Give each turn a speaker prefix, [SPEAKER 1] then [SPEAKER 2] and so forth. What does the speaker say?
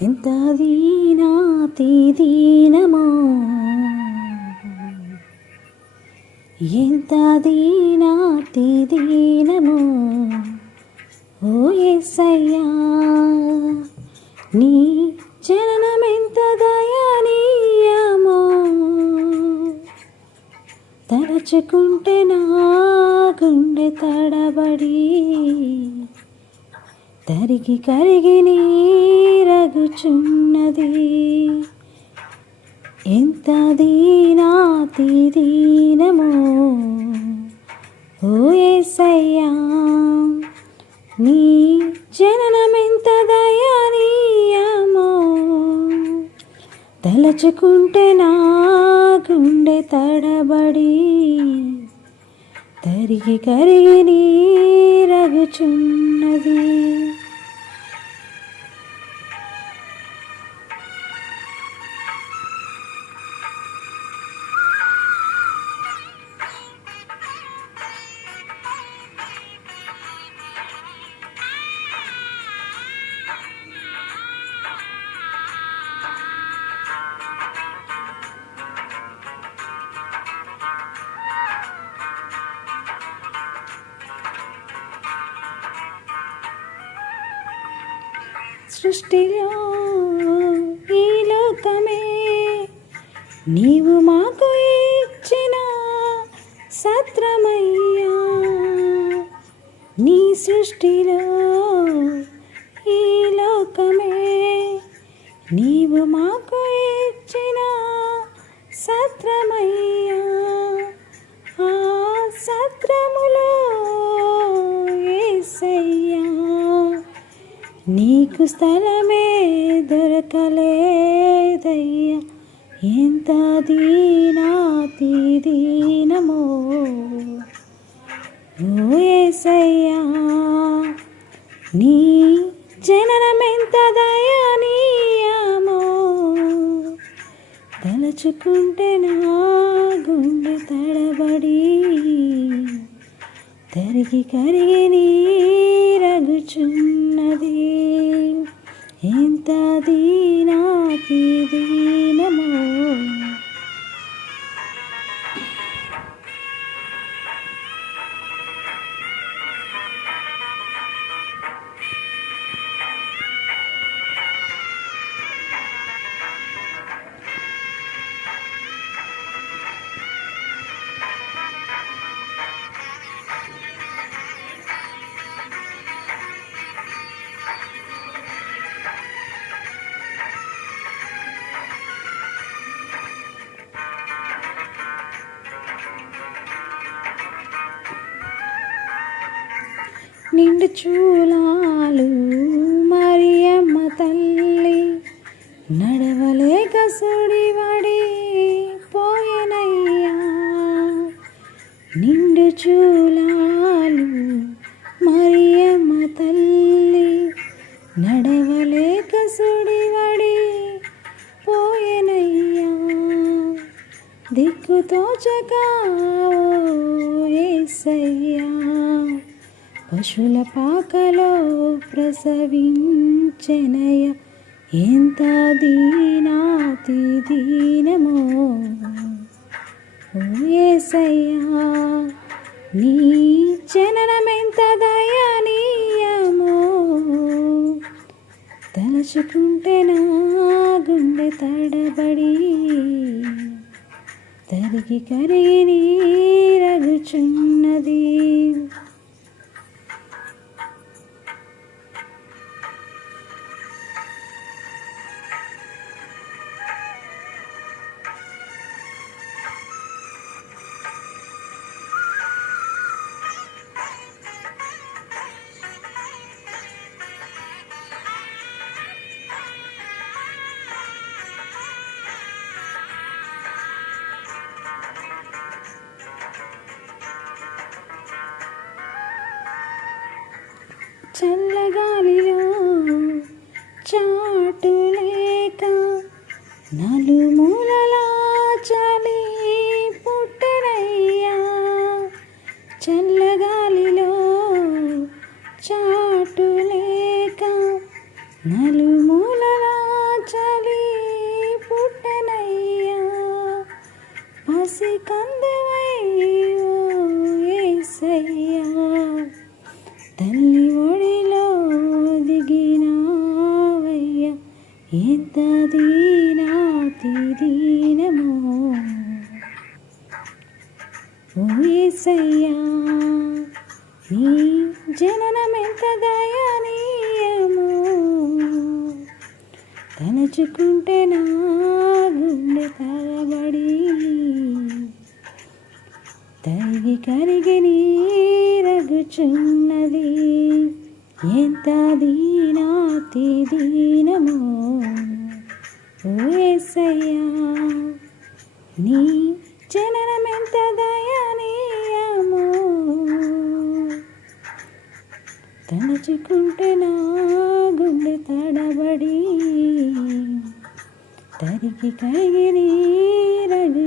[SPEAKER 1] ఎంత దీనాతి దీనమో ఎంత దీనాతి దీనమో ఓ ఎస్సయ్యా నీ జననమెంత దయానీయమో? తలచుకుంటే నా గుండె తడబడి తరిగి కరిగి నీరగుచున్నది. ఎంత దీనాతి దీనమో ఓ ఏసయ్యా నీ జననమెంత దయానీయమో. తలచుకుంటే నా గుండె తడబడి తరిగి కరిగి నీరగుచున్నది. సృష్టిలో ఈ లోకమే. నీవు మాకు ఇచ్చిన సత్రమయ్యా. నీ సృష్టిలో ఈ లోకమే. నీవు మాకు ఇచ్చిన సత్రమయ్యా. నీకు స్థలమే దొరకలేదయ్యా. ఎంత దీనాతి దీనమో ఓ ఏసయ్యా నీ జననమెంత దయానీయమో. తలచుకుంటే నా గుండె తడబడి తరిగి కరిగి నీ ఎంత నిండు చూలాలు మరియమ్మ తల్లి నడవలేక సుడివడి పోయనయ్యా. నిండు చూలాలు మరియమ్మ తల్లి నడవలేక సుడివడి పోయనయ్యా. దిక్కుతో దిక్కుతోచక ఏసయ్యా. పశుల పాకలో ప్రసవించెనయ ఎంత దీనాతి దీనమో ఓయేసయ్యా నీ జననమెంత దయానీయమో. తలచుకుంటే నా గుండె తడబడి తరిగి కరిగి నీర చాటు లేక నలుమూలలా చలి పుట్టనయ్యా చల్లగాలిలో చాటు లేక నలుమూలలా చలి పుట్టనయ్యా పసి కందవయ్యో ఏసయ్యా. తల్లి ఎంత దీనాతి దీనమో ఓ నీ జననమెంత దయనీయమో. తలచుకుంటే నా గుండె తరబడి తరిగి కరిగి నీరగుచున్నది. ఎంత దీనాతి దీనమో ఓ నీ నీ జననమెంత దయనీయమో. తలచుకుంటే నా గుండె తడబడి తరిగి కరిగి నీరగుచున్నది.